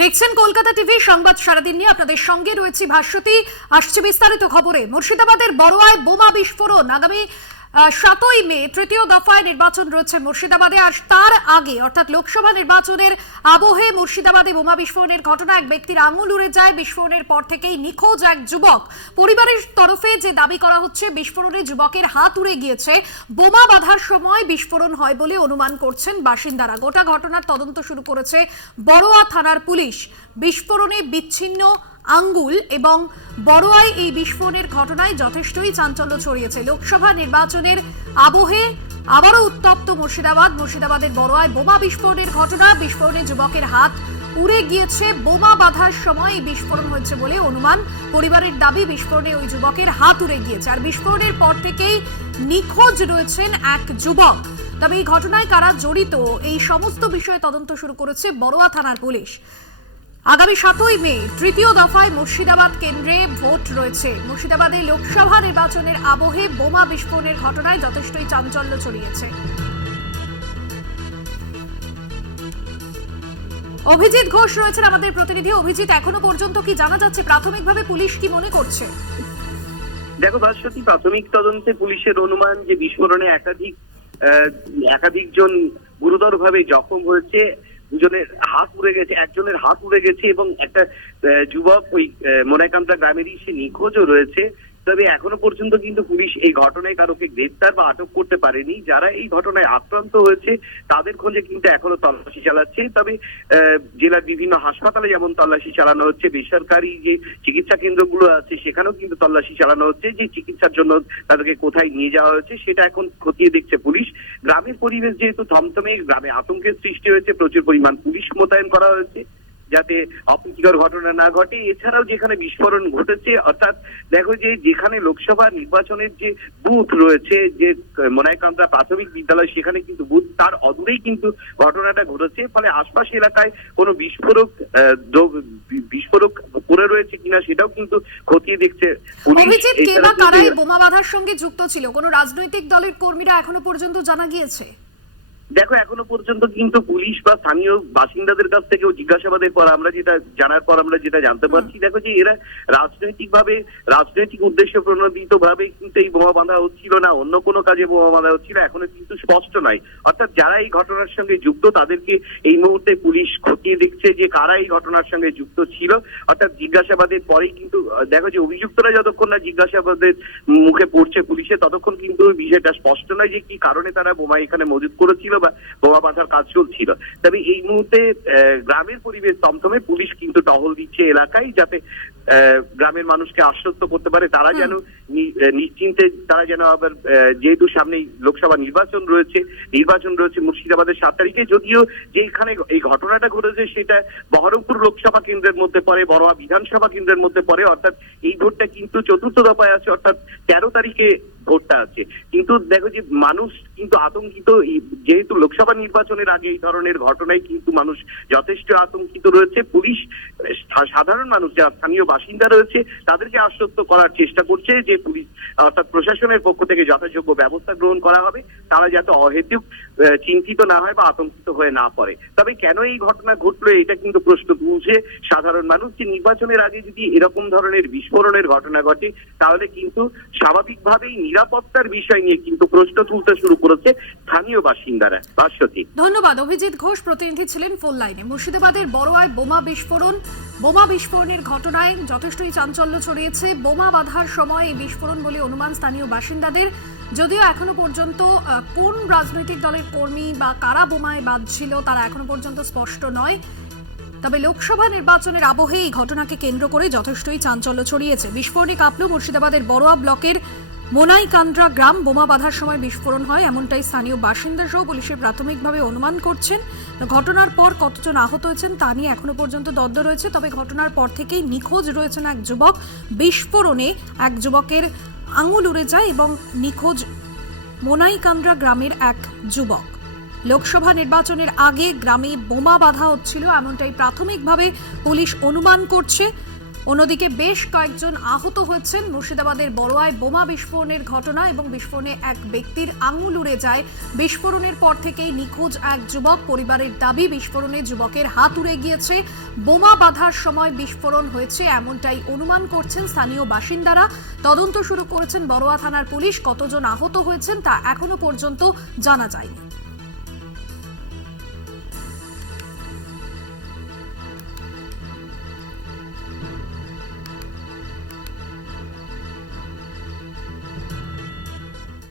দেখছেন কলকাতা টিভি সংবাদ সারাদিন নিয়ে আপনাদের সঙ্গে রয়েছে ভাস্বতী। আসছে বিস্তারিত খবরে। মুর্শিদাবাদের বড়োয়ায় বোমা বিস্ফোরণ। আগামী 7ই মে তৃতীয় দফায় নির্বাচন রয়েছে মুর্শিদাবাদে। আর তার আগে অর্থাৎ লোকসভা নির্বাচনের আবহে মুর্শিদাবাদে বোমা বিস্ফোরণের ঘটনা, এক ব্যক্তির আঙুল উড়ে যায়। বিস্ফোরণের পর থেকেই নিখোঁজ এক যুবক। পরিবারের তরফে যে দাবি করা হচ্ছে, বিস্ফোরণে যুবকের হাত উড়ে গিয়েছে। বোমা বাঁধার সময় বিস্ফোরণ হয় বলে অনুমান করছেন বাসিন্দারা। গোটা ঘটনার তদন্ত শুরু করেছে বড়োয়া থানার পুলিশ। বিস্ফোরণে বিচ্ছিন্ন আঙ্গুল এবং বড়োয়ায় এই বিস্ফোরণের ঘটনায় যথেষ্টই চাঞ্চল্য ছড়িয়েছে। লোকসভা নির্বাচনের আবহে আবারও উত্তপ্ত মুর্শিদাবাদ। মুর্শিদাবাদের বড়োয়ায় বোমা বিস্ফোরণের ঘটনা। বিস্ফোরণে যুবকের হাত উড়ে গিয়েছে। বোমা বাঁধার সময় এই বিস্ফোরণ হয়েছে বলে অনুমান। পরিবারের দাবি, বিস্ফোরণে ওই যুবকের হাত উড়ে গিয়েছে। আর বিস্ফোরণের পর থেকেই নিখোঁজ রয়েছেন এক যুবক। তবে এই ঘটনায় কারা জড়িত, এই সমস্ত বিষয়ে তদন্ত শুরু করেছে বড়োয়া থানার পুলিশ। আগামী 7ই মে তৃতীয় দফায় মুর্শিদাবাদ কেন্দ্রে ভোট রয়েছে। মুর্শিদাবাদে লোকসভা নির্বাচনের আবহে বোমা বিস্ফোরণের ঘটনায় যথেষ্টই চাঞ্চল্য ছড়িয়েছে। অভিজিৎ ঘোষ রয়েছেন আমাদের প্রতিনিধি। অভিজিৎ, এখনো পর্যন্ত কি জানা যাচ্ছে, প্রাথমিকভাবে পুলিশ কি মনে করছে? দেখো ভাস্বতী, প্রাথমিক তদন্তে পুলিশের অনুমান যে বিস্ফোরণে একাধিক জন গুরুতরভাবে জখম হয়েছে। দুজনের হাত উড়ে গেছে, একজনের হাত উড়ে গেছে এবং একটা যুবক ওই মোনাইকান্দ্রা গ্রামেরই সে নিখোঁজও রয়েছে। তবে এখনো পর্যন্ত কিন্তু পুলিশ এই ঘটনায় কারোকে গ্রেফতার বা আটক করতে পারেনি। যারা এই ঘটনায় আক্রান্ত হয়েছে তাদের খোঁজে কিন্তু এখনো তল্লাশি চালাচ্ছে। তবে জেলার বিভিন্ন হাসপাতালে যেমন তল্লাশি চালানো হচ্ছে, বেসরকারি যে চিকিৎসা কেন্দ্রগুলো আছে সেখানেও কিন্তু তল্লাশি চালানো হচ্ছে। যে চিকিৎসার জন্য তাদেরকে কোথায় নিয়ে যাওয়া হয়েছে সেটা এখন খতিয়ে দেখছে পুলিশ। গ্রামের পরিবেশ যেহেতু থমথমে, গ্রামে আতঙ্কের সৃষ্টি হয়েছে, প্রচুর পরিমাণ পুলিশ মোতায়েন করা হয়েছে যাতে অপ্রীতিকর ঘটনা না ঘটে। এছাড়াও যেখানে বিস্ফোরণ ঘটেছে, অর্থাৎ দেখো যে যেখানে লোকসভা নির্বাচনের যে বুথ রয়েছে, যে মোনাইকান্দ্রা প্রাথমিক বিদ্যালয়, সেখানে কিন্তু বুথ তার অদূরেই কিন্তু ঘটনাটা ঘটেছে। ফলে আশপাশ এলাকায় কোনো বিস্ফোরক পড়ে রয়েছে কিনা সেটাও কিন্তু খতিয়ে দেখছে পুলিশ। অভিজিৎ, কে বা কারা এই বোমা বাঁধার সঙ্গে যুক্ত ছিল? কোনো রাজনৈতিক দলের কর্মীরা এখনো পর্যন্ত জানা গিয়েছে? দেখো, এখনো পর্যন্ত কিন্তু পুলিশ বা স্থানীয় বাসিন্দাদের কাছ থেকেও জিজ্ঞাসাবাদের পর আমরা যেটা জানতে পারছি, দেখো যে এরা রাজনৈতিক উদ্দেশ্য প্রণোদিত ভাবে কিন্তু এই বোমা বাঁধা হচ্ছিল না, অন্য কোনো কাজে বোমা বাঁধা হচ্ছিল এখনো কিন্তু স্পষ্ট নয়। অর্থাৎ যারা এই ঘটনার সঙ্গে যুক্ত তাদেরকে এই মুহূর্তে পুলিশ খতিয়ে দেখছে যে কারা এই ঘটনার সঙ্গে যুক্ত ছিল। অর্থাৎ জিজ্ঞাসাবাদের পরেই কিন্তু দেখো যে অভিযুক্তরা যতক্ষণ না জিজ্ঞাসাবাদের মুখে পড়ছে পুলিশে, ততক্ষণ কিন্তু বিষয়টা স্পষ্ট নয় যে কি কারণে তারা বোমা এখানে মজুত করেছিল বা বোমা বাঁধার কাজ চলছিল। তবে এই মুহূর্তে গ্রামের পরিবেশ থমথমে। পুলিশ কিন্তু টহল দিচ্ছে এলাকায়, যাতে গ্রামের মানুষকে আশ্বস্ত করতে পারে তারা যেন নিশ্চিন্তে, তারা যেন আবার, যেহেতু সামনেই লোকসভা নির্বাচন রয়েছে মুর্শিদাবাদের 7 তারিখে। যদিও যেখানে এই ঘটনাটা ঘটেছে সেটা বহরমপুর লোকসভা কেন্দ্রের মধ্যে পড়ে, বড়োয়া বিধানসভা কেন্দ্রের মধ্যে পড়ে। অর্থাৎ এই ভোটটা কিন্তু চতুর্থ দফায় আছে, অর্থাৎ 13 তারিখে ভোটটা আছে। কিন্তু দেখো যে মানুষ কিন্তু আতঙ্কিত, যেহেতু লোকসভা নির্বাচনের আগে এই ধরনের ঘটনায় কিন্তু মানুষ যথেষ্ট আতঙ্কিত রয়েছে। পুলিশ সাধারণ মানুষ, যারা স্থানীয় বাসিন্দা রয়েছে, তাদেরকে আশ্বস্ত করার চেষ্টা করছে যে পুলিশ অর্থাৎ প্রশাসনের পক্ষ থেকে যথাযোগ্য ব্যবস্থা গ্রহণ করা হবে, তারা যাতে অহেতুক চিন্তিত না হয় বা আতঙ্কিত হয়ে না পড়ে। তবে কেন এই ঘটনা ঘটলো এটা কিন্তু প্রশ্ন তুলছে সাধারণ মানুষ, যে নির্বাচনের আগে যদি এরকম ধরনের বিস্ফোরণের ঘটনা ঘটে তাহলে কিন্তু স্বাভাবিকভাবেই নিরাপত্তার বিষয় নিয়ে কিন্তু প্রশ্ন তুলতে শুরু করেছে স্থানীয় বাসিন্দারা। ভাস্বতী, ধন্যবাদ। অভিজিৎ ঘোষ প্রতিনিধি ছিলেন ফোন লাইনে। মুর্শিদাবাদের বড়োয়ায় বোমা বিস্ফোরণের ঘটনায় যথেষ্টই চাঞ্চল্য ছড়িয়েছে। বোমা বাঁধার সময় এই বিস্ফোরণ বলে অনুমান স্থানীয় বাসিন্দাদের। যদিও এখনো পর্যন্ত কোন রাজনৈতিক দলের কর্মী বা কারা বোমায় বাঁধছিল তারা এখনো পর্যন্ত স্পষ্ট নয়। তবে লোকসভা নির্বাচনের আবহে এই ঘটনাকে কেন্দ্র করে যথেষ্টই চাঞ্চল্য ছড়িয়েছে। বিস্ফোরণে কাঁপল মুর্শিদাবাদের বড়োয়া ব্লকের মোনাইকান্দ্রা গ্রাম। বোমা বাঁধার সময় বিস্ফোরণ হয় এমনটাই স্থানীয় বাসিন্দা সহ পুলিশের প্রাথমিকভাবে অনুমান করছেন। ঘটনার পর কতজন আহত হয়েছেন তা নিয়ে এখনো পর্যন্ত দ্বন্দ্ব রয়েছে। তবে ঘটনার পর থেকেই নিখোঁজ রয়েছেন এক যুবক। বিস্ফোরণে এক যুবকের আঙুল উড়ে যায় এবং নিখোঁজ মোনাইকান্দ্রা গ্রামের এক যুবক। লোকসভা নির্বাচনের আগে গ্রামে বোমা বাঁধা হচ্ছিল এমনটাই প্রাথমিকভাবে পুলিশ অনুমান করছে। অন্যদিকে বেশ কয়েকজন আহত হয়েছেন মুর্শিদাবাদের বড়োয়ায় বোমা বিস্ফোরণের ঘটনা এবং বিস্ফোরণে এক ব্যক্তির আঙুল উড়ে যায়। বিস্ফোরণের পর থেকেই নিখোঁজ এক যুবক। পরিবারের দাবি বিস্ফোরণে যুবকের হাত উড়ে গিয়েছে। বোমা বাঁধার সময় বিস্ফোরণ হয়েছে এমনটাই অনুমান করছেন স্থানীয় বাসিন্দারা। তদন্ত শুরু করেছেন বড়োয়া থানার পুলিশ। কতজন আহত হয়েছেন তা এখনো পর্যন্ত জানা যায়নি।